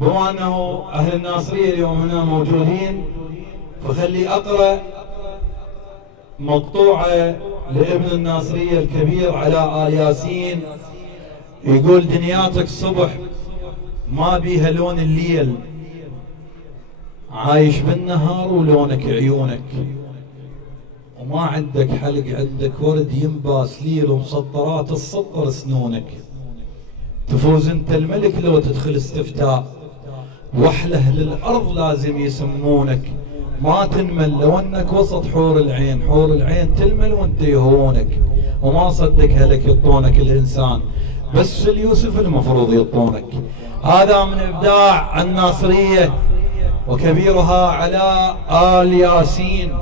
بما أنه أهل الناصرية اليوم هنا موجودين، فخلي أقرأ مقطوعة لابن الناصرية الكبير على آل ياسين، يقول: دنياتك الصبح ما بيها لون الليل، عايش بالنهار ولونك عيونك، وما عندك حلق، عندك ورد ينباس ليل، ومسطرات السطر سنونك. تفوز انت الملك لو تدخل استفتاء، واحلى اهل الارض لازم يسمونك. ما تنمل لو انك وسط حور العين، حور العين تلمل وانت يهونك. وما صدق هلك يطونك الانسان، بس اليوسف المفروض يطونك. هذا من ابداع الناصرية وكبيرها على آل ياسين.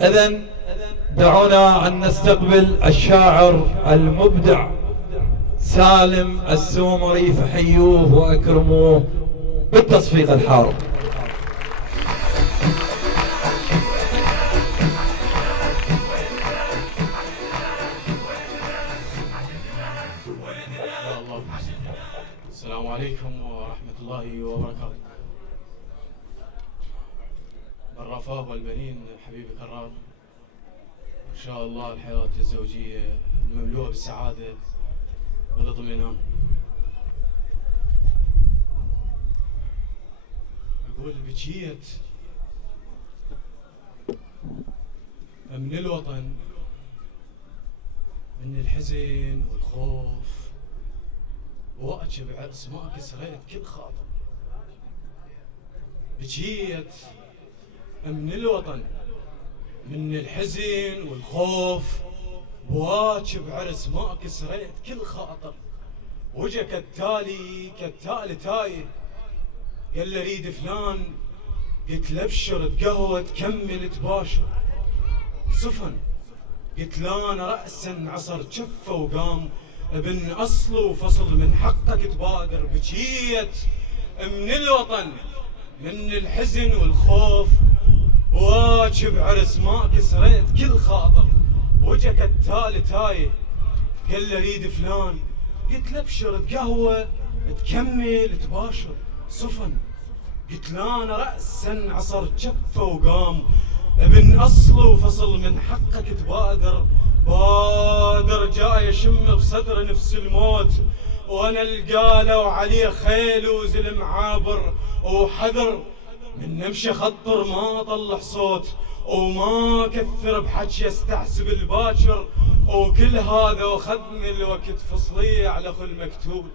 إذن دعونا أن نستقبل الشاعر المبدع سالم السومري، فحيوه وأكرموه بالتصفيق الحار. السلام عليكم ورحمة الله وبركاته. بالرفاه والبنين حبيبي كرار، إن شاء الله الحياة الزوجية المملوءة بالسعادة والاطمئنان. أقول بكيت من الوطن، من الحزن والخوف، واجب عرس ما كسريت كل خاطر. بكيت من الوطن، من الحزن والخوف، واجب عرس ما كسريت كل خاطر. وجا كالتالي تايه، قال لي ريد فلان، قلت له ابشر تقهوى تكمل تباشر. سفن قلت له انا رأسا عصر جفه وقام، ابن اصل وفصل من حقك تبادر. بكيت من الوطن، من الحزن والخوف، واجب عرس ما كسريت كل خاطر. وجا كالتالي تايه، قال لي ريد فلان، قلت له ابشر تقهوى تكمل تباشر. سفن قلت له انا رأسا عصر جفه وقام، ابن اصل وفصل من حقك تبادر. بادر جاي اشم بصدر نفس الموت، وانا القاله وعليه خيل وزلم عابر. وحذر من نمشي خطر ما طلع صوت، وما كثر بحكي يستحسب الباكر. وكل هذا واخذني الوقت فصلي على خل مكتول،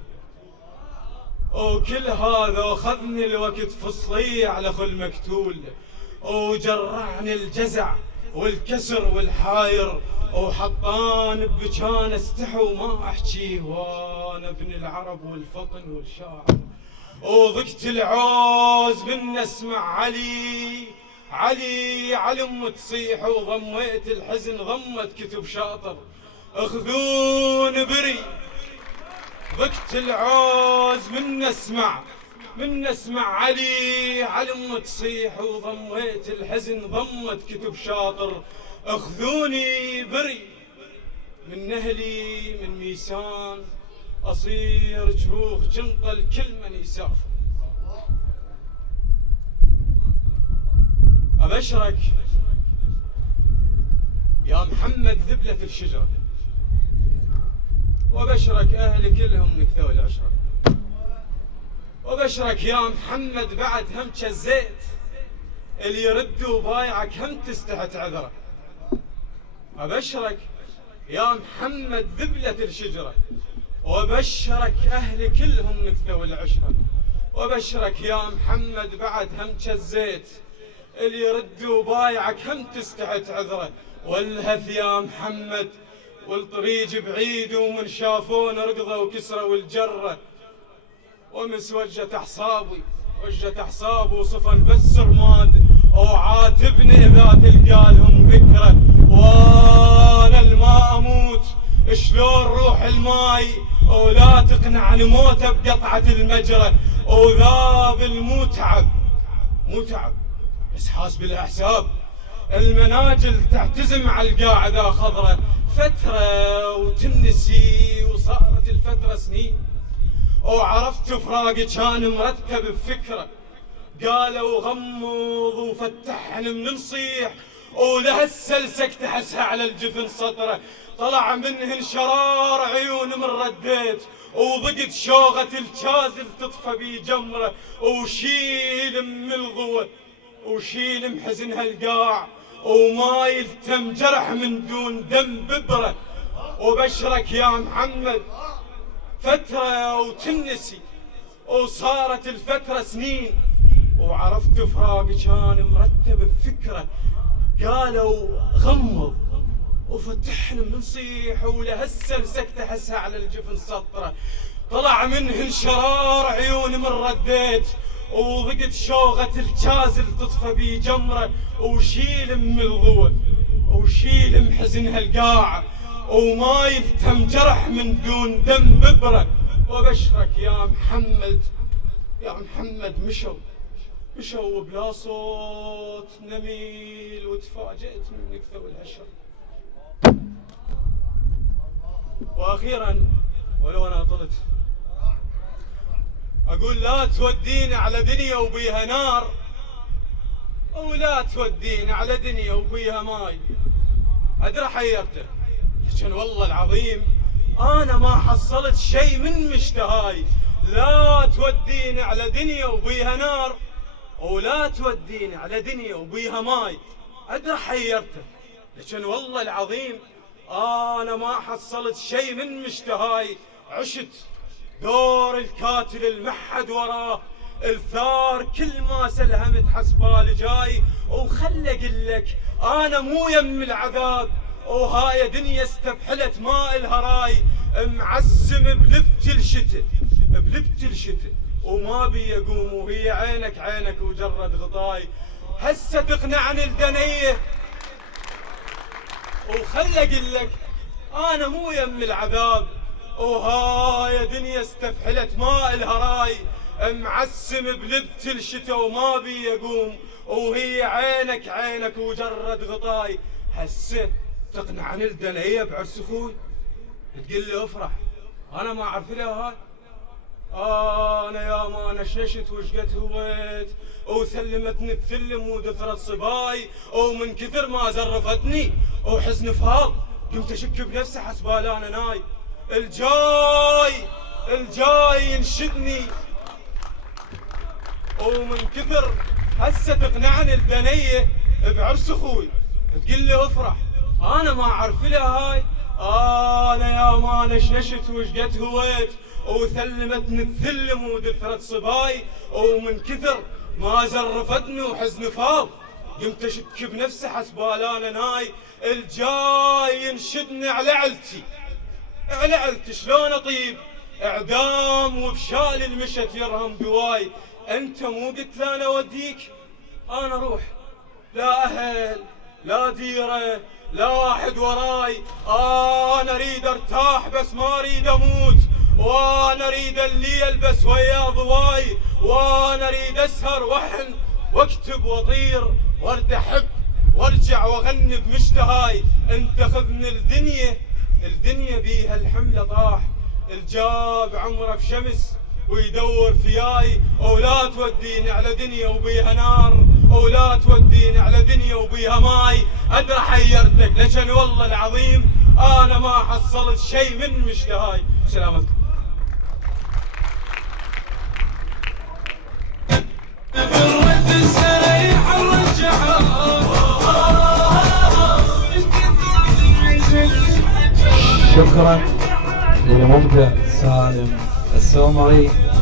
وكل هذا واخذني الوقت فصلي على خل مكتول. وجرعني الجزع والكسر والحاير، وحطان بكان استحي وما احكيه، وانا ابن العرب والفطن والشاعر. وضقت العوز من اسمع علي علي علي ام تصيح، وضميت الحزن ضمت كتب شاطر. اخذون بري ضقت العوز من اسمع علي علي ام تصيح، وضميت الحزن ضمت كتب شاطر. اخذوني بري من نهلي من ميسان، اصير جروخ جنطه الكل من يسافر. ابشرك يا محمد ذبلة الشجرة، وبشرك اهل كلهم نكثوا العشرة. وبشرك يا محمد بعد هم الزيت، اللي يرد وبايعك هم تستحي تعذره. ابشرك يا محمد ذبلة الشجرة، وبشرك اهل كلهم نكثوا العشرة. وبشرك يا محمد بعد هم الزيت، اللي يرد وبايعك هم تستحي تعذره. والهث يا محمد والطريق بعيد، ومن شافون رقضه وكسره والجره. ومس وجت احصابي وجت احصابي، وصفن بس رماد، وعاتبني اذا تلقى لهم ذكرى. وانا الماء اموت شلون روح الماي، ولا تقنعني موته بقطعه المجرى. وذاب المو تعب بس حاسب الاحساب، المناجل تعتزم على القاعدة خضرة، فترة وتنسي وصارت الفترة سنين، وعرفت فراقي كان مرتب بفكرة، قالوا غمض وفتحن من نصيح، ولهالسلسك تحسها على الجفن سطرة، طلع منهن شرار عيون من رديت، وضقت شوغة الكازل تطفى بي جمرة، وشيل من الغوة وشيل محزن هالقاع، وما يلتم جرح من دون دم ببرة، وبشرك يا محمد فترة وتنسي، وصارت الفترة سنين، وعرفت فراقي كان مرتب بفكرة، قالوا غمض وفتحنا بنصيح، ولهالسلسك تحسها على الجفن سطرة، طلع منهن شرار عيون من رديت، وضقت شوغة الكازل تطفى بي جمرة، وشيل من الضوء وشيل محزن هالقاع، وما يلتم جرح من دون دم ببرة، وبشرك يا محمد مشوا بلا صوت نميل، وتفاجأت من نكثة والعشر. واخيرا ولو انا طلت اقول لا تودينا على دنيا وبيها نار، ولا تودينا على دنيا وبيها ماي، ادري حيرته لكن والله العظيم انا ما حصلت شيء من مشتهاي، لا تودينا على دنيا وبيها نار، ولا تودينا على دنيا وبيها ماي، ادري حيرته لكن والله العظيم انا ما حصلت شيء من مشتهاي، عشت دور الكاتل المحد وراه، الثار كل ما سلهمت حسبالي جاي، وخل اقلك انا مو يم العذاب، وهاي دنيا استفحلت ماء الهراي، معسم بلبت الشتاء وما بي اقوم، وهي عينك وجرد غطاي، هسه تقنعني الدنيه، وخل اقلك انا مو يم العذاب، وهاي دنيا استفحلت ماء الهراي، معسم بلبت الشتاء وما بي يقوم، وهي عينك وجرد غطاي، هسه تقنعني الدنيا بعرس اخوي، تقول لي افرح انا ما اعرف لها هاي، انا يا ما نشنشت وشقت هويت، وثلمتني الثلم ودثرت صباي، ومن كثر ما زرفتني وحزن فاض قمت اشك بنفسي حسبال انا ناي، الجاي ينشدني، ومن كثر هسه تقنعني الدنيه بعرس اخوي، تقول لي افرح انا ما اعرف لها هاي، انا يا ما نشنشت وشقت هويت، وثلمتني الثلم ودثرت صباي، ومن كثر ما زرفتني وحزن فاض قمت اشك بنفسي حسبال انا ناي، الجاي ينشدني على علتي شلون اطيب اعدام، وبشال المشت يرهم قواي، انت مو قلت لا انا اوديك، انا اروح لا اهل لا ديره لا واحد وراي، انا اريد ارتاح بس ما اريد اموت، وانا اريد اللي يلبس ويا ضواي، وانا اريد اسهر واحن واكتب واطير وارد احب وارجع واغني بمشتهاي، انت خذ من الدنيا بيها الحمله طاح، الجاب عمره في شمس ويدور فياي، ولا توديني على دنيا وبيها نار، ولا توديني على دنيا وبيها ماي، ادري حيرتك لكن والله العظيم انا ما حصلت شيء من مشتهاي. سلامتكم. شكرا للمبدع سالم السومري.